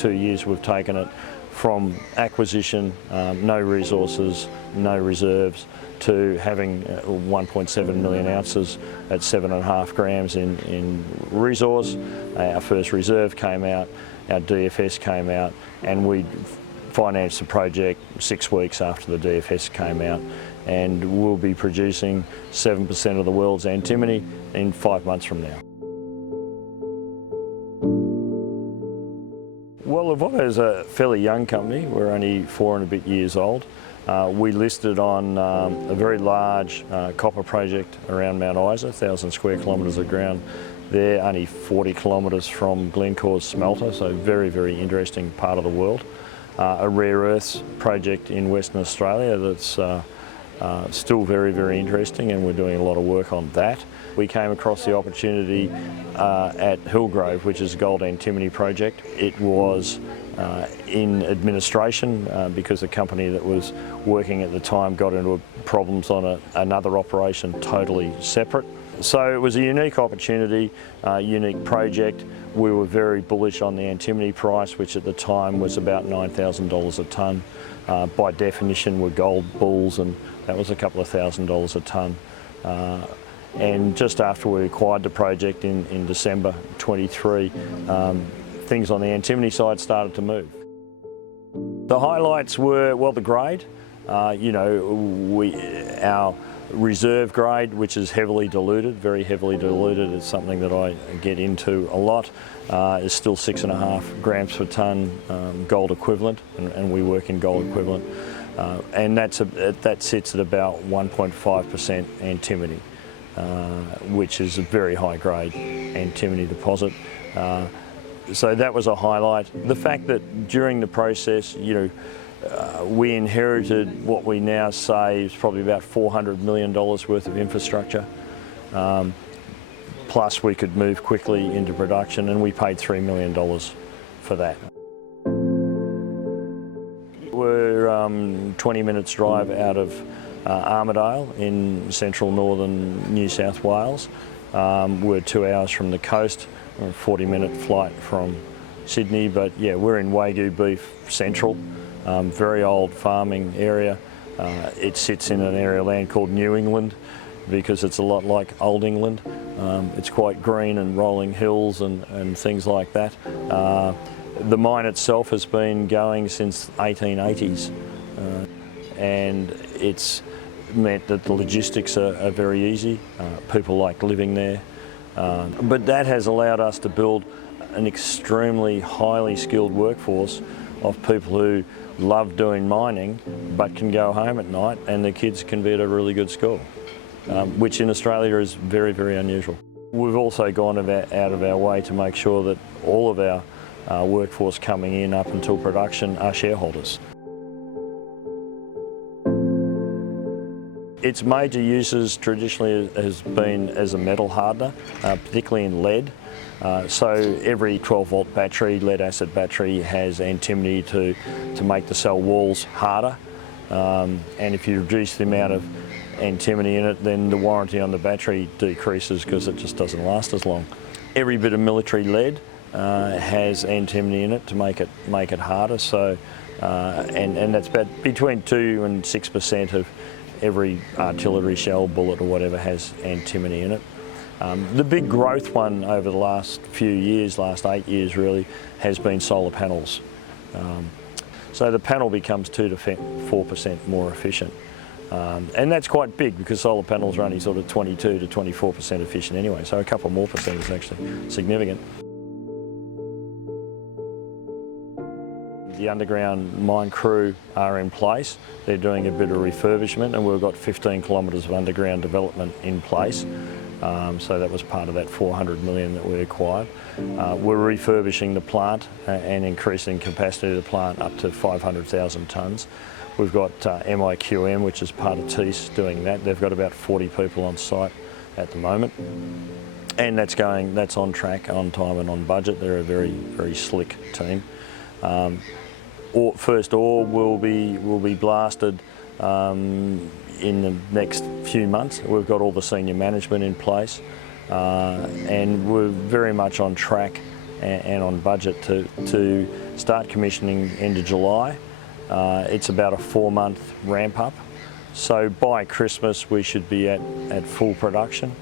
2 years we've taken it from acquisition, no resources, no reserves, to having 1.7 million ounces at 7.5 grams in resource. Our first reserve came out, our DFS came out, and we financed the project 6 weeks after the DFS came out, and we'll be producing 7% of the world's antimony in 5 months from now. Well, Larvotto is a fairly young company. We're only 4 and a bit years old. We listed on a very large copper project around Mount Isa, 1,000 square kilometres of ground. They're only 40 kilometres from Glencore's smelter, so very, very interesting part of the world. A rare earths project in Western Australia that's still very, very interesting, and we're doing a lot of work on that. We came across the opportunity at Hillgrove, which is a gold antimony project. It was in administration because the company that was working at the time got into problems on another operation totally separate. So it was a unique opportunity, unique project. We were very bullish on the antimony price, which at the time was about $9,000 a tonne. By definition, we're gold bulls, and that was a couple of $1,000s a tonne. And just after we acquired the project in December 23, things on the antimony side started to move. The highlights were, well, the grade. Our reserve grade, which is heavily diluted, very heavily diluted, is something that I get into a lot, is still 6.5 grams per tonne gold equivalent, and we work in gold equivalent. And that sits at about 1.5% antimony, which is a very high grade antimony deposit. So that was a highlight. The fact that during the process, we inherited what we now say is probably about $400 million worth of infrastructure. Plus we could move quickly into production, and we paid $3 million for that. We're 20 minutes drive out of Armidale in central northern New South Wales. We're 2 hours from the coast, a 40-minute flight from Sydney, but yeah, we're in Wagyu beef central, very old farming area. It sits in an area of land called New England because it's a lot like Old England. It's quite green and rolling hills and things like that. The mine itself has been going since the 1880s, and it's meant that the logistics are very easy. People like living there. But that has allowed us to build an extremely highly skilled workforce of people who love doing mining but can go home at night and their kids can be at a really good school, which in Australia is very, very unusual. We've also gone out of our way to make sure that all of our workforce coming in up until production are shareholders. Its major uses traditionally has been as a metal hardener, particularly in lead. So every 12-volt battery, lead-acid battery, has antimony to make the cell walls harder. And if you reduce the amount of antimony in it, then the warranty on the battery decreases because it just doesn't last as long. Every bit of military lead has antimony in it to make it harder. So, and that's about between 2 and 6% of every artillery shell, bullet or whatever has antimony in it. The big growth one over the last few years, last 8 years really, has been solar panels. So the panel becomes 2 to 4% more efficient. And that's quite big because solar panels are only sort of 22 to 24% efficient anyway, so a couple more percent is actually significant. The underground mine crew are in place. They're doing a bit of refurbishment, and we've got 15 kilometres of underground development in place. So that was part of that $400 million that we acquired. We're refurbishing the plant and increasing capacity of the plant up to 500,000 tonnes. We've got MIQM, which is part of TEAS, doing that. They've got about 40 people on site at the moment. And that's on track, on time and on budget. They're a very, very slick team. First ore will be blasted in the next few months. We've got all the senior management in place, and we're very much on track and on budget to start commissioning end of July. It's about a 4-month ramp up. So by Christmas we should be at full production.